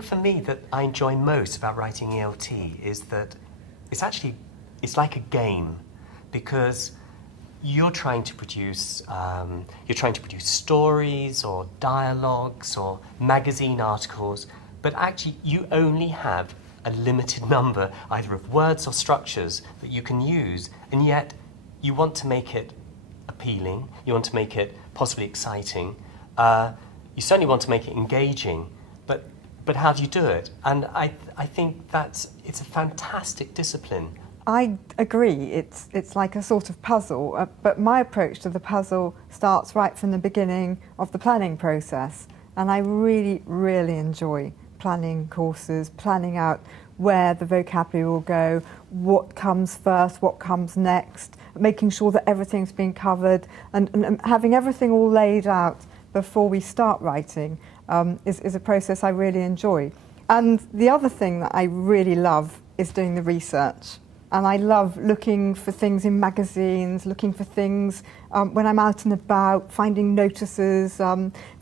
think for me that I enjoy most about writing ELT is that it's like a game, because you're trying to produce stories or dialogues or magazine articles, but actually you only have a limited number either of words or structures that you can use, and yet you want to make it appealing, you want to make it possibly exciting, you certainly want to make it engaging, but how do you do it? And I think it's a fantastic discipline. I agree, it's like a sort of puzzle, but my approach to the puzzle starts right from the beginning of the planning process, and I really, really enjoy planning courses, planning out where the vocabulary will go, what comes first, what comes next, making sure that everything's been covered, and having everything all laid out before we start writing is a process I really enjoy. And the other thing that I really love is doing the research. And I love looking for things in magazines, looking for things when I'm out and about, finding notices,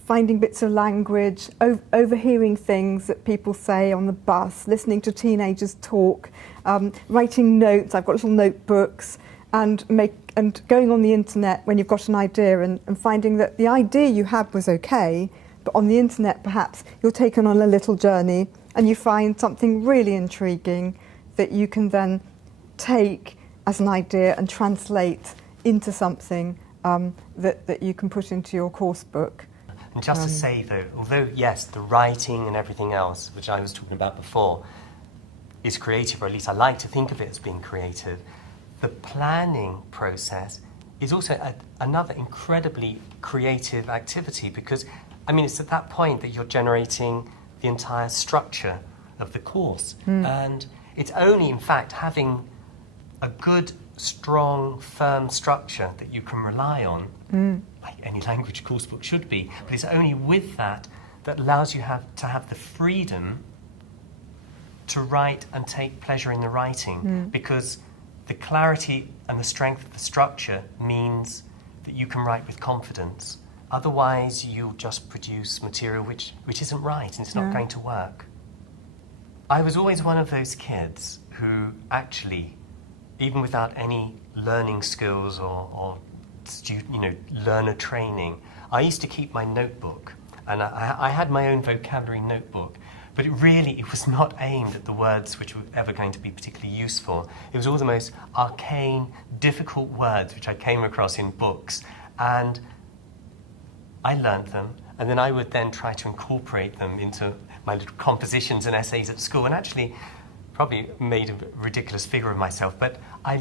finding bits of language, overhearing things that people say on the bus, listening to teenagers talk, writing notes. I've got little notebooks, and going on the internet when you've got an idea and finding that the idea you had was okay, but on the internet perhaps you're taken on a little journey and you find something really intriguing that you can then take as an idea and translate into something that you can put into your course book. And just to say though, although yes, the writing and everything else, which I was talking about before, is creative, or at least I like to think of it as being creative, the planning process is also another incredibly creative activity, because I mean it's at that point that you're generating the entire structure of the course. And it's only in fact having a good, strong, firm structure that you can rely on, like any language course book should be, but it's only with that allows you to have the freedom to write and take pleasure in the writing, because the clarity and the strength of the structure means that you can write with confidence. Otherwise, you'll just produce material which isn't right and it's not going to work. I was always one of those kids who actually, even without any learning skills or learner training, I used to keep my notebook, and I had my own vocabulary notebook, but it was not aimed at the words which were ever going to be particularly useful. It was all the most arcane, difficult words which I came across in books, and I learned them, and then I would then try to incorporate them into my little compositions and essays at school, and actually probably made a ridiculous figure of myself, but I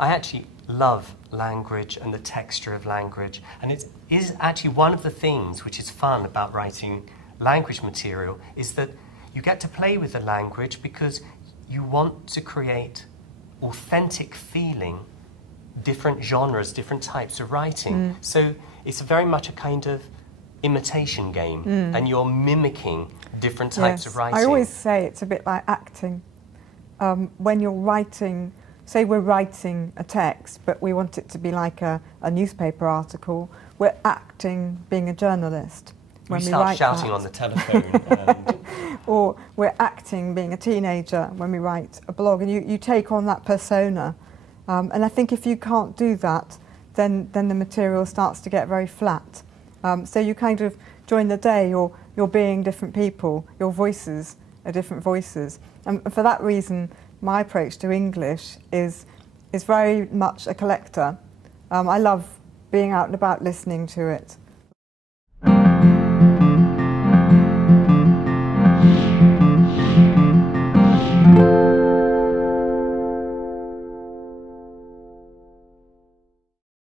actually love language and the texture of language, and it is actually one of the things which is fun about writing language material, is that you get to play with the language because you want to create authentic feeling, different genres, different types of writing. So it's very much a kind of imitation game, and you're mimicking different types of writing. I always say it's a bit like acting. When you're writing, say we're writing a text, but we want it to be like a newspaper article, we're acting being a journalist. When we start shouting on the telephone. Or we're acting being a teenager when we write a blog, and you take on that persona. And I think if you can't do that, then the material starts to get very flat. So you kind of, during the day, you're being different people, your voices are different voices. And for that reason, my approach to English is very much a collector. I love being out and about listening to it.